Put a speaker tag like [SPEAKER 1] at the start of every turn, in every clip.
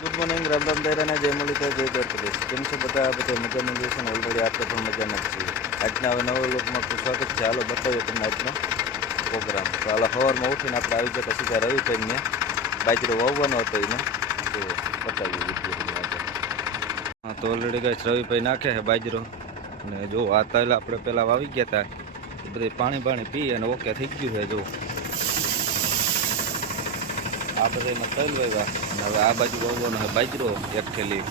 [SPEAKER 1] Good morning Ram Ram દાયરાને જય મુરલીધર જય દ્વારકાધીશ કેમ છો બધા? બધા મજામાં જશે ને? ઓલરેડી આપણે પણ મજામાં જ છીએ. આજના હવે નવો લોકમાં સ્વાગત છે. હાલો, બતાવીએ તમને આજનો પ્રોગ્રામ. તો હાલ, સવારમાં ઉઠીને આપણે આવી જતા સીધા રવિભાઈ ને બાજરો વાવવાનો હતો એને. તો બતાવીએ હા, તો ઓલરેડી ગાય રવિભાઈ નાખે છે બાજરો. અને જો, આ તલ આપણે પહેલાં વાવી ગયા હતા એ બધી પાણી પાણી પી અને ઓકે થઈ ગયું છે, જો. આ બધા એમાં તલ વાવ્યા. હવે આ બાજુ વાવવાનો બાજરો એક થેલી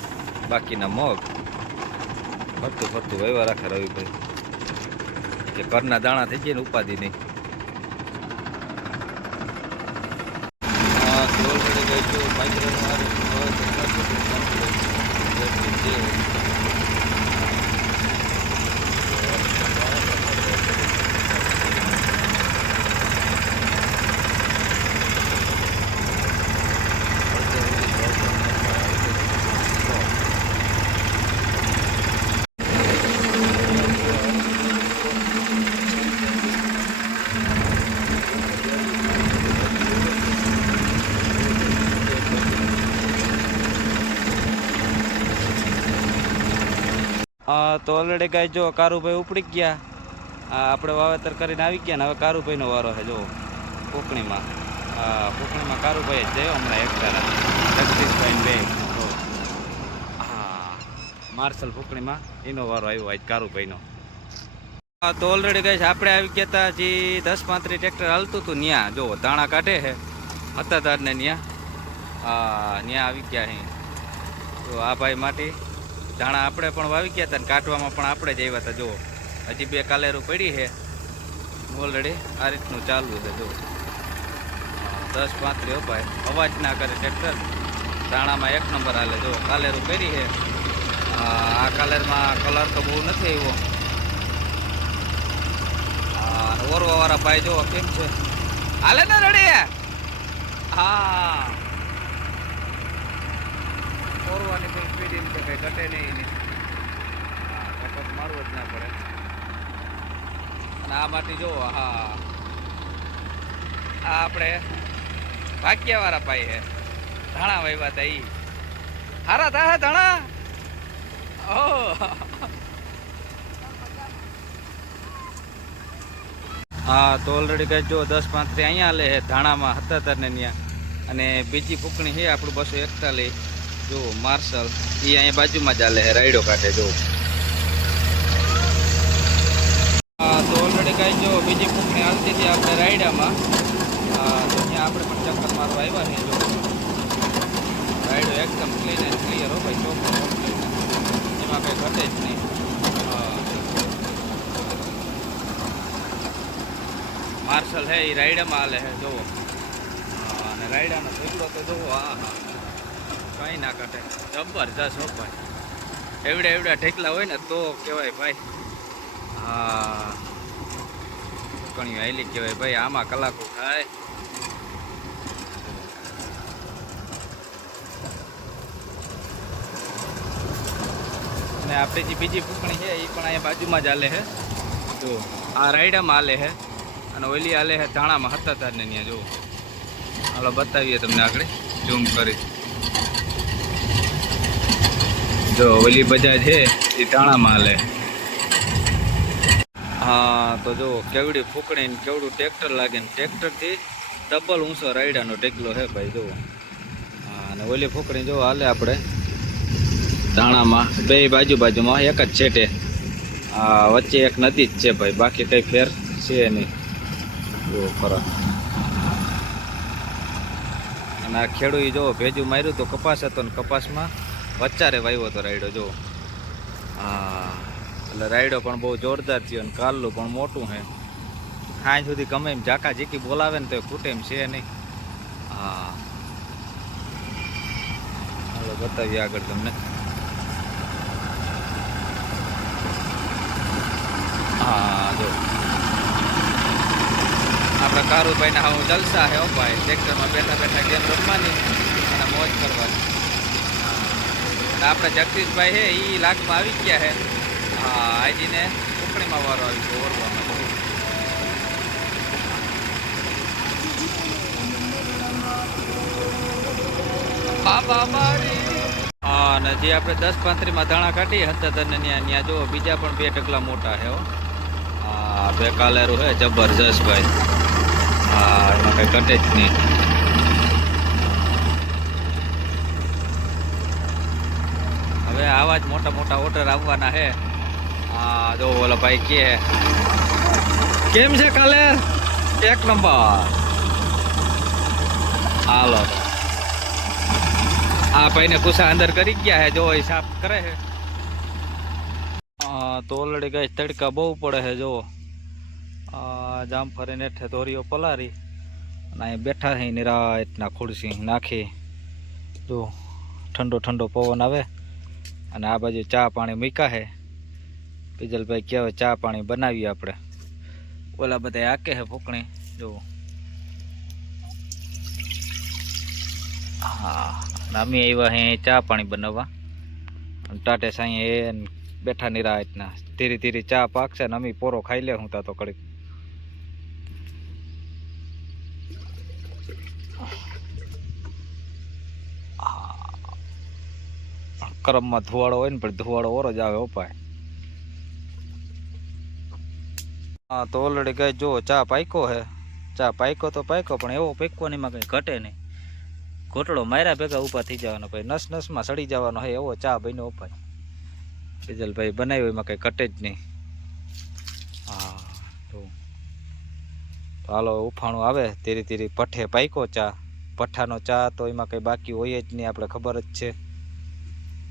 [SPEAKER 1] બાકીના મગ. ફરતું ફરતું વહેવા રાખે રવિભાઈ. કે ઘરના દાણા થઈ જાય ને ઉપાધિ નહીં. હા, તો already ગાય જો બાજરાનું આ રીતનું વાવેતર કરશું તો complete જેટલું છે. હા તો ઓલરેડી ગાય જો કારુભાઈ ઉપડી ગયા. આપણે વાવેતર કરીને આવી ગયા ને હવે કારુભાઈનો વારો છે, જો. કોકણીમાં. હા કોકણીમાં કારુભાઈ જ જયો હમણાં એક તારા જગદીશભાઈ બે. હા, માર્શલ કોકણીમાં એનો વારો આવ્યો આજ કારુભાઈનો. હા તો ઓલરેડી ગાય આપણે આવી ગયા હતા જે દસ પાંત્રીસ ટ્રેક્ટર હાલતું હતું ન્યા. જો દાણા કાઢે છે. હતા તારને ન્યા. હા ન્યા આવી ગયા અહીં તો આ ભાઈ માટે ધાણા આપણે પણ વાવી ગયા હતા ને કાઢવામાં પણ આપણે જ આવ્યા હતા જો હજી બે કાલેરું પડી છે. ઓલરેડી આ રીતનું ચાલુ છે જો દસ પાંત્રીઓ ભાઈ. અવાજ ના કરે ટ્રેક્ટર ધાણામાં એક નંબર હાલે જો કાલેરું કરી છે. આ કાલેરમાં કલર તો બહુ નથી આવ્યો. ઓરવાવાળા ભાઈ જો કેમ છે? હાલે ને રડી હા. ઓરવાની સ્પીડ એમ કે કઈ ઘટે નહીં એની. હા મારવું જ ના પડે. અને આ માટે જો, હા. આ આપણે ભાગ્યવાળા ભાઈ હે. ધાણા વાવ્યા હતા ઈ. હારા તા ધાણા? ઓ હા, તો ઓલરેડી કઈ જો દસ પાંત્રી અહીંયા લે ધાણામાં હતા તરને ત્યાં અને બીજી ફૂકણી છે આપણું બસો એકતાલીસ. જો માર્શલ એ અહીંયા બાજુમાં ચાલે છે રાયડો કાઢે જો. તો ઓલરેડી કાંઈ જો બીજી ફૂકણી હાલતી હતી આપણે રાયડામાં. તો ત્યાં આપણે પણ ચક્કર મારવા આવ્યા છે, જો. રાયડો એકદમ ક્લીન એન્ડ ક્લિયર હો ભાઈ, ચોખ્ખો એમાં કંઈ ઘટે જ નહીં. માર્શલ હે એ રાયડામાં હાલે છે જુઓ અને રાયડાનો ઢગલો તો જુઓ હા હા કઈ ના કાઢે. જબરજસ્ત હો ભાઈ. એવડા એવડા ઢેકલા હોય ને તો કહેવાય ભાઈ, હા. ઘણી હાલી કહેવાય ભાઈ, આમાં કલાકો થાય. અને આપણે જે બીજી ફૂકણી છે એ પણ અહીંયા બાજુમાં જ હાલે છે. જો, આ રાયડામાં હાલે છે અને ઓલી હાલે છે ધાણામાં હતા તારને ત્યાં જુઓ હાલો બતાવીએ તમને આગળ, ઝૂમ કરી. જો ઓલી બજા છે એ ટાણામાં હાલે. હા, તો જો, કેવડી ફૂકણી ને કેવડું ટ્રેક્ટર લાગે ને ટ્રેક્ટરથી ડબલ ઊંચો રાયડાનો ટેકલો છે ભાઈ જુઓ હા અને ઓલી ફૂકણી જો હાલે આપણે. તાણામાં બે બાજુ બાજુમાં એક જ છેટે. હા, વચ્ચે એક નદી જ છે ભાઈ, બાકી કઈ ફેર છે નહીં. જો, ખરા. અને આ ખેડૂત જો ભેજું માર્યું તો કપાસ હતો ને કપાસમાં વચ્ચારે વાવ્યો હતો રાયડો જો હા, એટલે રાયડો પણ બહુ જોરદાર થયો અને કાલનું પણ મોટું છે સાંજ સુધી ગમે એમ ઝાકા ઝીકી બોલાવે ને તો ખૂટે એમ છે નહીં. હા. ચાલો બતાવીએ આગળ તમને. હા જો આપણા કારુભાઈના હું જલસા હે હો ભાઈ. ટ્રેક્ટરમાં બેઠા બેઠા ગેમ રમવાની અને મોજ કરવાની. હા. આપણે જગદીશભાઈ છે એ લાગમાં આવી ગયા છે. હા, આજીને કુકણીમાં વારો આવી ગયો, ઓરવામાં. મારી. અને જે આપણે દસ પાંત્રીમાં ધાણા કાઢીએ હતા તને ત્યાં ત્યાં જુઓ, બીજા પણ બે ટકલા મોટા છે, હા. બે કાલેરું છે, જબરજસ્ત ભાઈ. હા, એમાં કંઈ કટે જ નહીં. હવે આવા જ મોટા મોટા ઓર્ડર આવવાના છે. હા જો ઓલો ભાઈ કે, કેમ છે કાલે? એક નંબર. હાલો. આ ભાઈને કુસા અંદર કરી ગયા હે જો એ સાફ કરે છે. તો ઓલરેડી ગઈ તડકા બહુ પડે છે, જો. આ જામફળી નેઠે દોરીઓ પલારી. અને અહીં બેઠા છે નિરાતના ખુરશી નાખી. જો, ઠંડો ઠંડો પવન આવે. અને આ બાજુ ચા પાણી મૂક્યા છે. પિજલભાઈ કહેવાય ચા પાણી બનાવીએ આપણે. ઓલા બધા આકે છે ફૂકણી. જુઓ હા, અમે આવ્યા અહીં ચા પાણી બનાવવા. ટાટે સાંઈ એ બેઠા નિરાતના ધીરે ધીરે ચા પાકશે ને અમે પોરો ખાઈ લે હું તા તો કડીક. હા. કરમમાં ધુવાડો હોય ને પણ ધુવાડો ઓર જ આવે ઉપાય હા, તો ઓલરેડી ગઈ જો ચા પાક્યો હે. ચા પાક્યો તો પાક્યો પણ એવો પાકવાની એમાં કઈ ઘટે નહીં. ઘોટડો માર્યા ભેગા ઊભા થઈ જવાનો ભાઈ, નસ નસમાં સડી જવાનો હે, એવો ચા બન્યો ઉપાય ફિજલભાઈ બનાવ્યો, એમાં કઈ ઘટે જ નહીં. હા, તો હાલો, ઉફાણું આવે, ધીરે ધીરે પઠ્ઠે પાક્યો ચા. પઠ્ઠાનો ચા તો એમાં કઈ બાકી હોય જ નહીં, આપણે ખબર જ છે.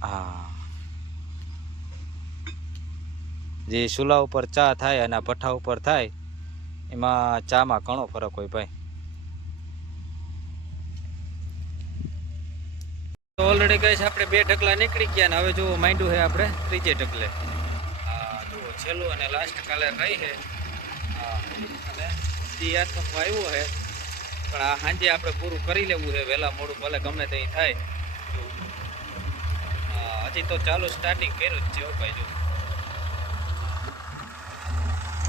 [SPEAKER 1] હા. જે ચૂલા ઉપર ચા થાય અને ભઠ્ઠા ઉપર થાય, એમાં ચામાં ઘણો ફરક હોય ભાઈ. તો ઓલરેડી છે આપણે બે ઢગલા નીકળી ગયા ને હવે જો માંડ્યું છે આપણે ત્રીજે ઢગલે. હા જુઓ, છેલ્લું અને લાસ્ટ કાલે રહી છે. અને દી આવ્યું છે. પણ આ સાંજે આપણે પૂરું કરી લેવું છે, વહેલા મોડું ભલે ગમે તે થાય. હજી તો ચાલુ સ્ટાર્ટિંગ કર્યું જ છે હો ભાઈ જો.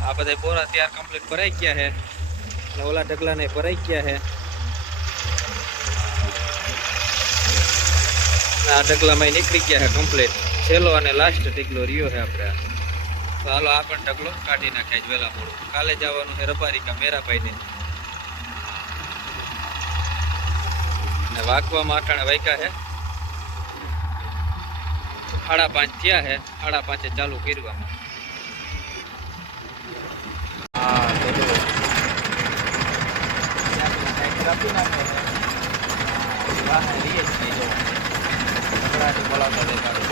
[SPEAKER 1] આ બધા બોરા ત્યાર કમ્પ્લીટ ભરાઈ ગયા છે. અને ઓલા ઢગલાને ભરાઈ ગયા છે. આ ઢગલામાં નીકળી ગયા છે કમ્પ્લીટ છેલ્લો અને લાસ્ટ ઢગલો રહ્યો છે આપણે. તો હાલો આ પણ ઢગલો કાઢી નાખ્યા છે વહેલા મોડું. કાલે જવાનું છે રબારિકા મેરાભાઈને. અને વાગવામાં અટાણે વાગ્યા છે. સાડા પાંચ થયા છે. સાડા પાંચે ચાલુ કરવામાં હા તો બોલાવતા દેખાડું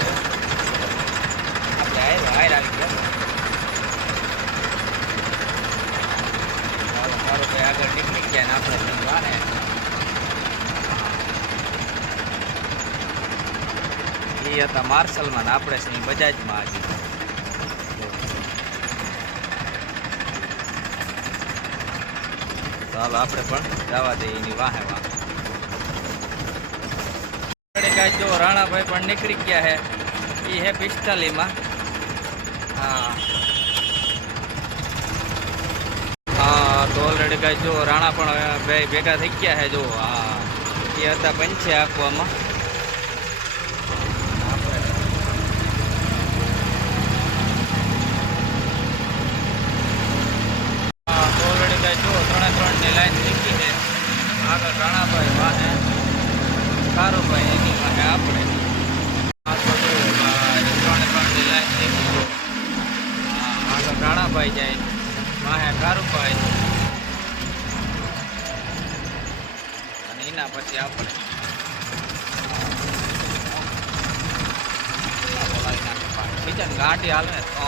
[SPEAKER 1] આપણે આવ્યા આવી ગયા આગળ નીકળી ગયા ને આપણે છે વાને એ હતા માર્શલમાં આપણે છે ઈ બજાજમાં હજી ચાલો આપણે પણ જવા દઈએ એની વાહે વાહ. જો રાણાભાઈ પણ નીકળી ગયા હે એ હે પિસ્તાલીમાં. હા. હા, તો ઓલરેડી કાંઈ જો રાણા પણ બે ભેગા થઈ ગયા હે, જો, હા. એ હતા પંચે આપવામાં આપણે હા તો ઓલરેડી ગાય જો ત્રણે ત્રણની લાઈન નીકળી છે આગળ રાણાભાઈ વાહે કારુભાઈ એની વાહે આપણે આ તો જો ભાઈ ત્રણે ત્રણની લાઈન નીકળી જો હા આગળ જાય. વાહે કારુભાઈ અને એના પછી આપણે બીજા ગાડી હાલે તો